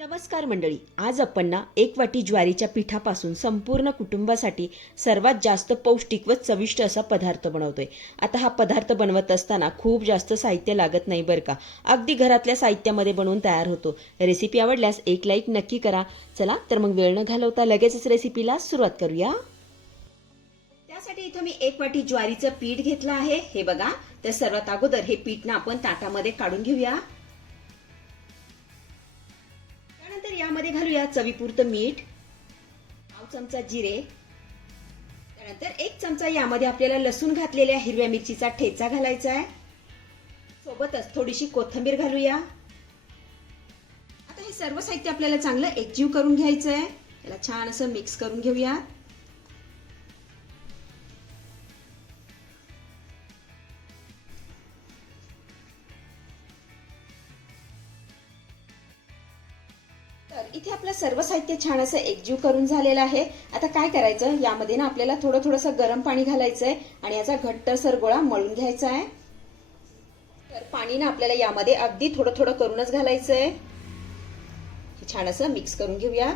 नमस्कार मंडळी आज आपण ना एक वाटी ज्वारीच्या पिठापासून संपूर्ण कुटुंबासाठी सर्वात जास्त पौष्टिक व चविष्ट असा पदार्थ बनवतोय. आता हा पदार्थ बनवत असताना खूप जास्त साहित्य लागत नाही बरं का? अगदी घरातल्या साहित्यामध्ये बनवून तयार होतो. रेसिपी आवडल्यास एक लाईक नक्की करा. चला तर मग वेळ न घालवता लगेचच रेसिपीला सुरुवात करूया. त्यासाठी इथं मी एक वाटी ज्वारीचं पीठ घेतलं आहे. हे बघा तर सर्वात अगोदर हे पीठ ना आपण ताटामध्ये काढून घेऊया. त्यानंतर घालूया. चवीपुरतं मीठ. पाव चमचा जिरे. त्यानंतर एक चमचा यामध्ये आपल्याला लसूण घातलेल्या हिरव्या मिरचीचा ठेचा घालायचा आहे. सोबतच थोडीशी कोथिंबीर घालूया. आता हे सर्व साहित्य आपल्याला चांगलं एकजीव करून घ्यायचं आहे त्याला छान असं मिक्स करून घेऊया. इथे आपलं सर्व साहित्य छान असं एकजीव करून झालेलं आहे. आता काय करायचं? यामध्ये ना आपल्याला थोडं थोडंसं गरम पाणी घालायचं आहे आणि याचा घट्टसर गोळा मळून घ्यायचा आहे. तर पाणी ना आपल्याला यामध्ये अगदी थोडं थोडं करूनच घालायचं आहे छान असं मिक्स करून घेऊया.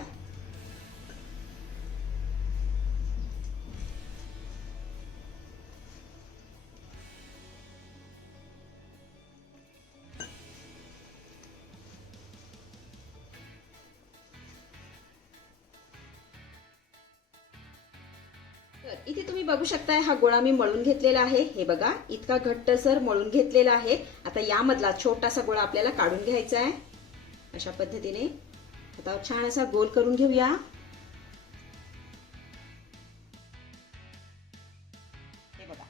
तर इथे तुम्ही बघू शकताय हा गोळा मी मळून घेतलेला आहे. हे बघा इतका घट्टसर मळून घेतलेला आहे. आता यामधला छोटासा गोळा आपल्याला काढून घ्यायचा आहे. अशा पद्धतीने. आता छान असा गोल करून घेऊया. हे बघा.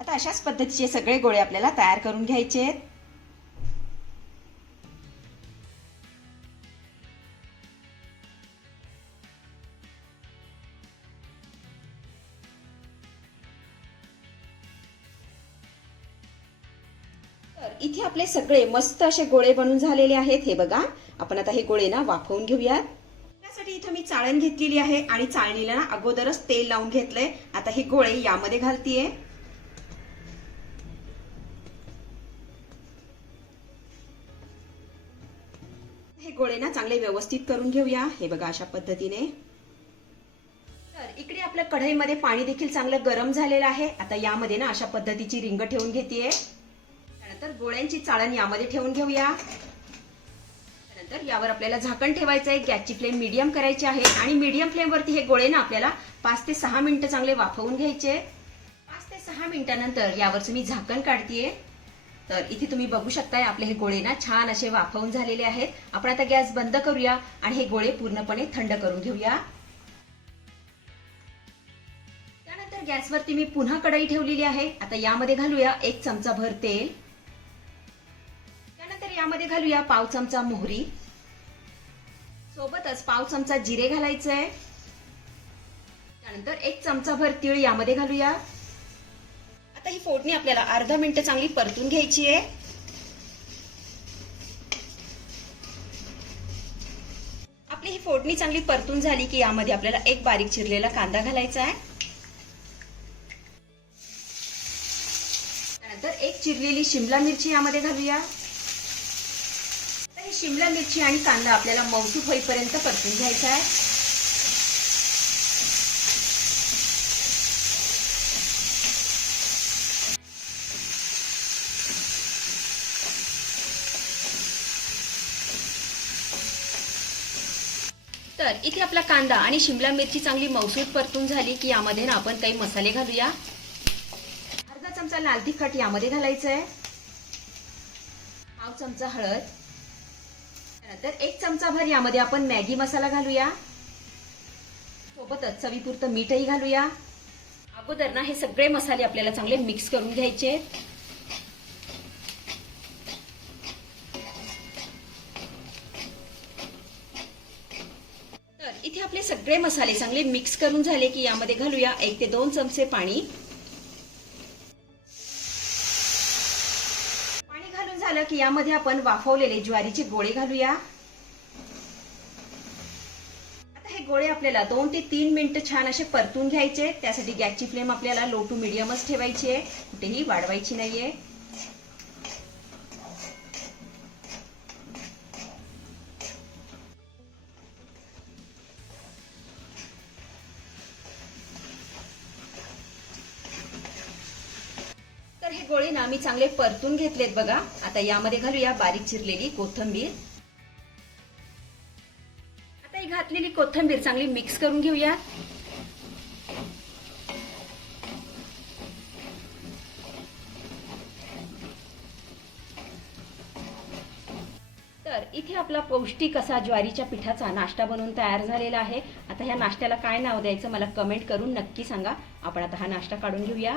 आता अशाच पद्धतीचे सगळे गोळे आपल्याला तयार करून घ्यायचे आहेत. तर इथे आपले सगळे मस्त असे गोळे बनून झालेले आहेत. हे बघा आपण आता हे गोळे ना वाफवून घेऊयात. त्यासाठी इथं मी चाळण घेतलेली आहे आणि चाळणीला ना अगोदरच तेल लावून घेतलंय. आता हे गोळे यामध्ये घालतीये. हे गोळे ना चांगले व्यवस्थित करून घेऊया. हे बघा अशा पद्धतीने. तर इकडे आपल्या कढईमध्ये पाणी देखील चांगलं गरम झालेलं आहे. आता यामध्ये ना अशा पद्धतीची रिंग ठेवून घेतेय. त्यानंतर गोळ्यांची चाळण यामध्ये ठेवून घेऊया. त्यानंतर यावर आपल्याला झाकण ठेवायचं आहे. गॅसची फ्लेम मीडियम करायची आहे आणि मीडियम फ्लेमवरती हे गोळे ना आपल्याला पाच ते सहा मिनिटं चांगले वाफवून घ्यायचे. पाच ते सहा मिनिटानंतर यावरचं मी झाकण काढतीये. तर इथे तुम्ही बघू शकताय आपले हे गोळे ना छान असे वाफवून झालेले आहेत. आपण आता गॅस बंद करूया आणि हे गोळे पूर्णपणे थंड करून घेऊया. त्यानंतर गॅसवरती मी पुन्हा कढई ठेवलेली आहे. आता यामध्ये घालूया एक चमचा भर तेल. यामध्ये घालूया पाव चमचा मोहरी. सोबतच पाव चमचा जिरे घालायचं आहे त्यानंतर एक चमचा भर तीळ यामध्ये घालूया. आता ही फोडणी आपल्याला अर्धा मिनिट चांगली परतून घ्यायची आहे. आपली ही फोडणी चांगली परतून झाली की यामध्ये आपल्याला एक बारीक चिरलेला कांदा घालायचा आहे. त्यानंतर एक चिरलेली शिमला मिरची यामध्ये घालूया. शिमला मिरची आणि कांदा आपल्याला मौसूद होईपर्यंत परतून घ्यायचा आहे. तर इथे आपला कांदा आणि शिमला मिरची चांगली मौसूद परतून झाली की यामध्ये ना आपण काही मसाले घालूया. अर्धा चमचा लाल तिखट यामध्ये घालायचं आहे पाव चमचा हळद. त्यानंतर एक चमचा भर यामध्ये आपण मॅगी मसाला घालूया. सोबतच चवीपुरतं मीठही घालूया. अगोदर ना हे सगळे मसाले आपल्याला चांगले मिक्स करून घ्यायचे. तर इथे आपले सगळे मसाले चांगले मिक्स करून झाले की यामध्ये घालूया एक ते दोन चमचे पाणी. झालं की यामध्ये आपण वाफवलेले ज्वारीचे गोळे घालूया. आता हे गोळे आपल्याला दोन ते तीन मिनिटं छान असे परतून घ्यायचे त्यासाठी गॅसची फ्लेम आपल्याला लो टू मिडियमच ठेवायची आहे. कुठेही वाढवायची नाहीये. गोळे ना मी चांगले परतून घेतलेत बघा. आता यामध्ये घालूया बारीक चिरलेली कोथंबीर. आता ही घातलेली कोथंबीर चांगली मिक्स करून घेऊया. तर इथे आपला पौष्टिक असा ज्वारीच्या पिठाचा नाश्ता बनवून तयार झालेला आहे. आता ह्या नाश्त्याला काय नाव द्यायचं मला कमेंट करून नक्की सांगा. आपण आता हा नाश्ता काढून घेऊया.